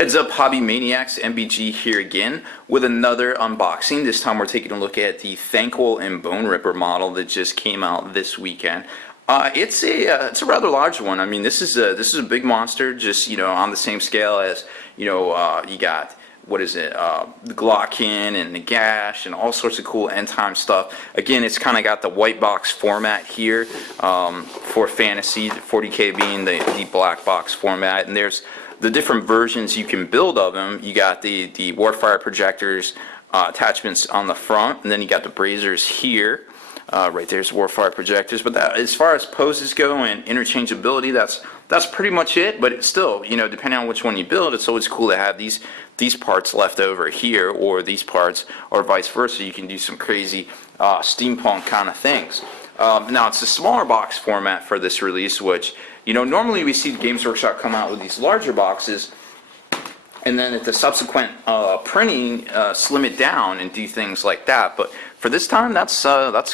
Heads up, Hobby Maniacs, MBG here again with another unboxing. This time we're taking a look at the Thanquol and Boneripper model that just came out this weekend. It's a rather large one. I mean, this is a big monster, just on the same scale as you got what is it, the Glockin and the Gash and all sorts of cool end time stuff. Again, it's kind of got the white box format here for fantasy, 40K being the black box format, and there's the different versions you can build of them. You got the Warfire projectors attachments on the front, and then you got the braziers here. Right there's Warfire projectors. But as far as poses go and interchangeability, that's pretty much it. But it's still, depending on which one you build, it's always cool to have these parts left over here, or these parts, or vice versa. You can do some crazy steampunk kind of things. Now it's a smaller box format for this release, which normally we see Games Workshop come out with these larger boxes, and then at the subsequent printing, slim it down and do things like that. But for this time, that's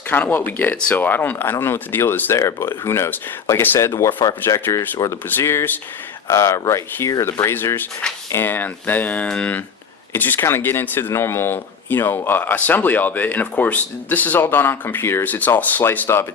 kind of what we get. So I don't know what the deal is there, but who knows? Like I said, the Warfire projectors or the braziers, right here, the braziers, and then it just kind of get into the normal assembly of it. And of course, this is all done on computers. It's all sliced up.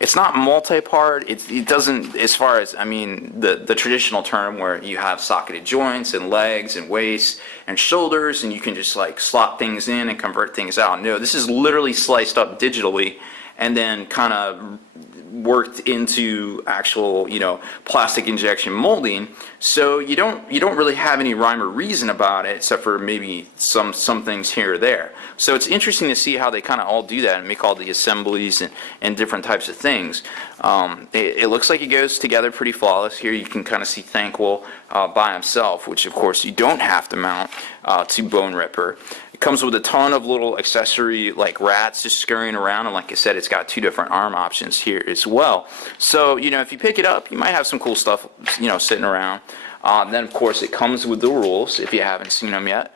It's not multi-part. It doesn't, as far as, I mean, the traditional term where you have socketed joints and legs and waists and shoulders, and you can just like slot things in and convert things out. No, this is literally sliced up digitally and then kind of worked into actual plastic injection molding, so you don't really have any rhyme or reason about it, except for maybe some things here or there. So it's interesting to see how they kind of all do that and make all the assemblies and different types of things. It looks like it goes together pretty flawless. Here you can kind of see Thanquol by himself, which of course you don't have to mount to Boneripper. It comes with a ton of little accessory like rats just scurrying around, and like I said, it's got two different arm options here as well. So if you pick it up, you might have some cool stuff sitting around. Then of course it comes with the rules if you haven't seen them yet.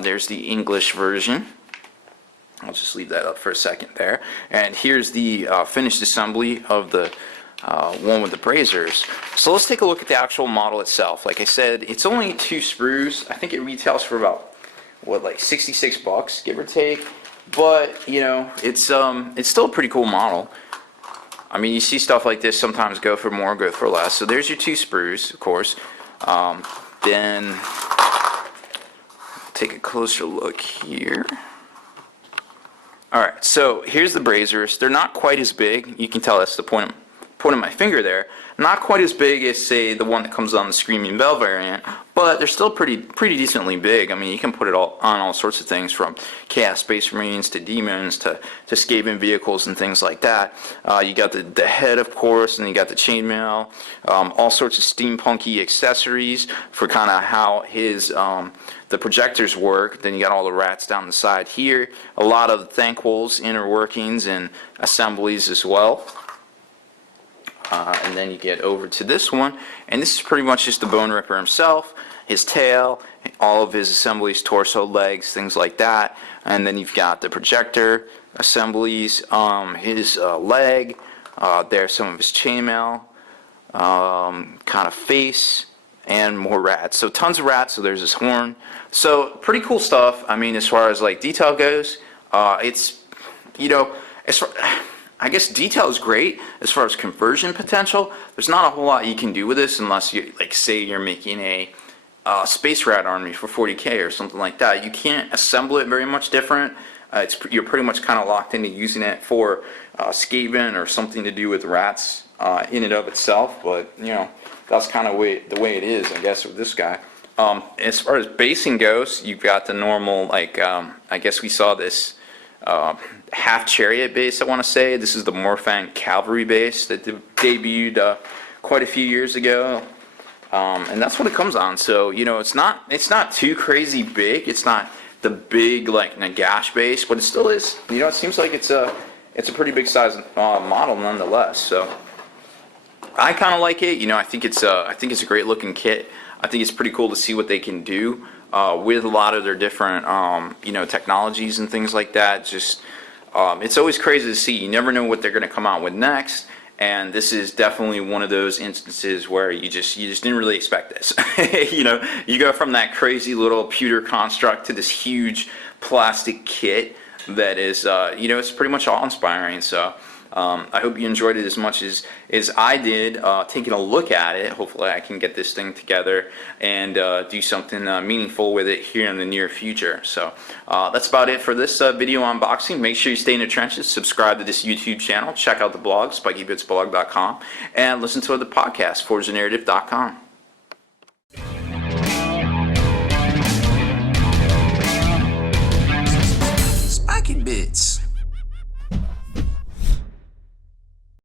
There's the English version. I'll just leave that up for a second there. And here's the finished assembly of the one with the braziers. So let's take a look at the actual model itself. Like I said, it's only 2 sprues. I think it retails for about like $66, give or take. But it's still a pretty cool model. I mean, you see stuff like this sometimes go for more, go for less. So there's your 2 sprues, of course. Then take a closer look here. Alright, so here's the braziers. They're not quite as big. You can tell that's the point of my finger there. Not quite as big as, say, the one that comes on the Screaming Bell variant, but they're still pretty decently big. I mean, you can put it on all sorts of things, from Chaos Space Marines to demons to Skaven vehicles and things like that. You got the head, of course, and you got the chainmail, all sorts of steampunky accessories for kind of how his the projectors work. Then you got all the rats down the side here. A lot of Thanquol's inner workings and assemblies as well. And then you get over to this one, and this is pretty much just the Boneripper himself, his tail, all of his assemblies, torso, legs, things like that. And then you've got the projector assemblies, his leg, there's some of his chainmail, kind of face, and more rats. So tons of rats. So there's his horn. So pretty cool stuff. I mean, as far as like detail goes, it's as far, I guess detail is great. As far as conversion potential, there's not a whole lot you can do with this unless you, like, say you're making a space rat army for 40K or something like that. You can't assemble it very much different. You're pretty much kind of locked into using it for Skaven or something to do with rats in and of itself. But that's kind of the way it is, I guess, with this guy. As far as basing goes, you've got the normal, like, I guess we saw this half chariot base, I want to say. This is the Morfang cavalry base that debuted quite a few years ago, and that's what it comes on. So it's not too crazy big. It's not the big like Nagash base, but it still is. It seems like it's a pretty big size model nonetheless. So I kind of like it. I think it's a great looking kit. I think it's pretty cool to see what they can do with a lot of their different technologies and things like that. Just it's always crazy to see. You never know what they're going to come out with next, And this is definitely one of those instances where you just didn't really expect this. You know, you go from that crazy little pewter construct to this huge plastic kit that is, you know, it's pretty much awe-inspiring. So I hope you enjoyed it as much as I did taking a look at it. Hopefully I can get this thing together and do something meaningful with it here in the near future. So that's about it for this video unboxing. Make sure you stay in the trenches, subscribe to this YouTube channel, check out the blog, spikybitsblog.com, and listen to the podcast, forgethenarrative.com.